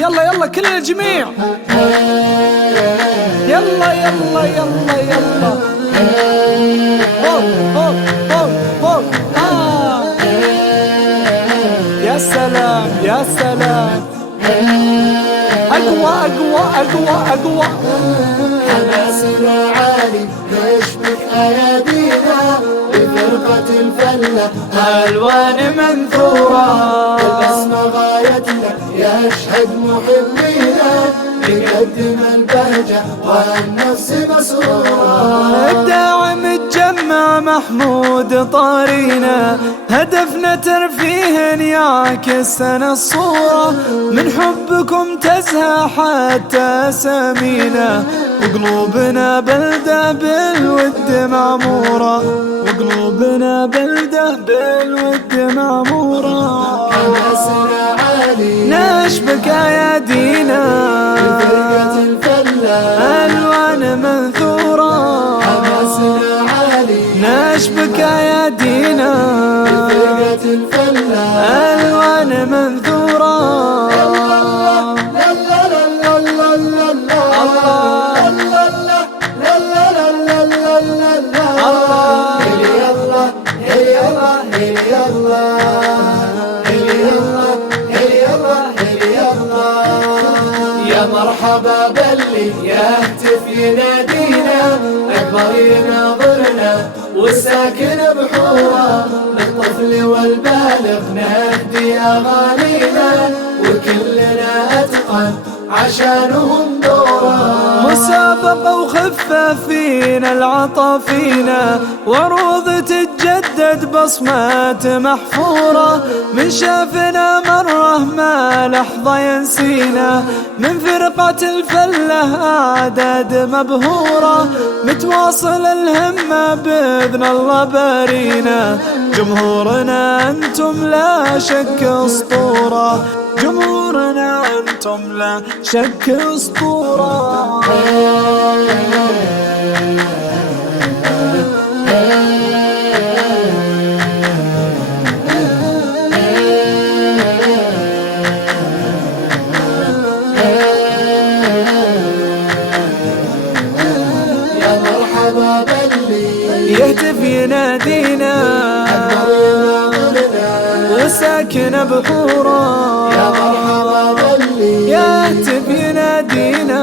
يلا يلا كل الجميع، يلا يلا يلا يلا. هوب هوب هوب هوب. يا سلام يا سلام، أقوى أقوى أقوى أقوى. حماسنا عالي نشبك أيادينا بفرقة الفلة، ألوان منثورة البسمة غايتنا يشهد محبينا، نقدم البهجة والنفس مسرورة. الداعم متجمع محمود طارينا، هدفنا ترفيه يعكس الصورة، من حبكم تزهى حتى سمينا، وقلوبنا بلدة بالود معمورة، وقلوبنا بلدة بالود معمورة. حماسنا عالي نشبك أيادينا بفرقة الفلة، ألوان منثورة. حماسنا عالي نشبك أيادينا بفرقة الفلة، ألوان منثورة. يا مرحبا باللي يهتف ينادينا، أكبر يناظرنا والساكن بحوره، للطفل والبالغ نهدي أغانينا، وكلنا أتقن عشانهم دوره. مسابقة وخفة فينا العطا فينا، وعروض تتجدد بصمات محفورة، من شافنا مرة ما لحظة ينسينا، من فرقة الفلة أعداد مبهورة، متواصل الهمة بإذن الله بارينا، جمهورنا أنتم لا شك أسطورة، جمهورنا أنتم لا شك أسطورة. يا مرحبا باللي يهتف ينادينا وساكن بحورة، يا مرحبا باللي يهتف ينادينا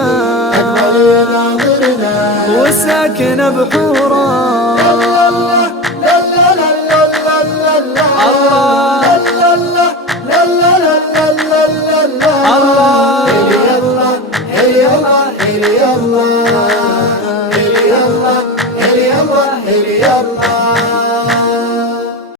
وساكن بحورة. الله